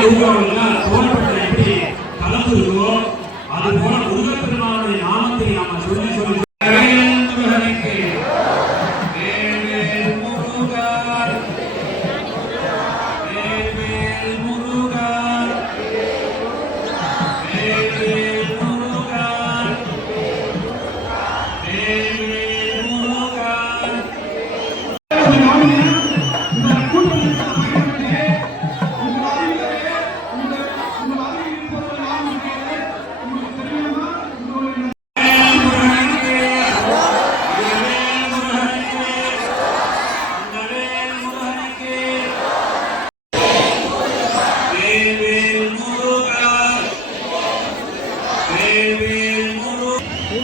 இருக்கிறவங்க தோழப்பட்ட எப்படி கலந்துருக்கோ அது போல முருகப்பெருமானுடைய நாமத்தை நாம சொல்லி சொல்லி Thank you.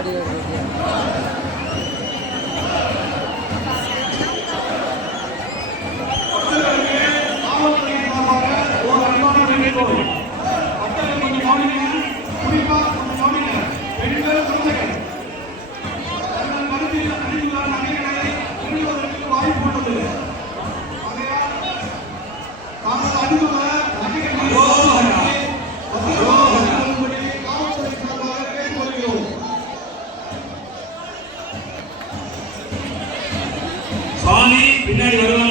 Audio Mali,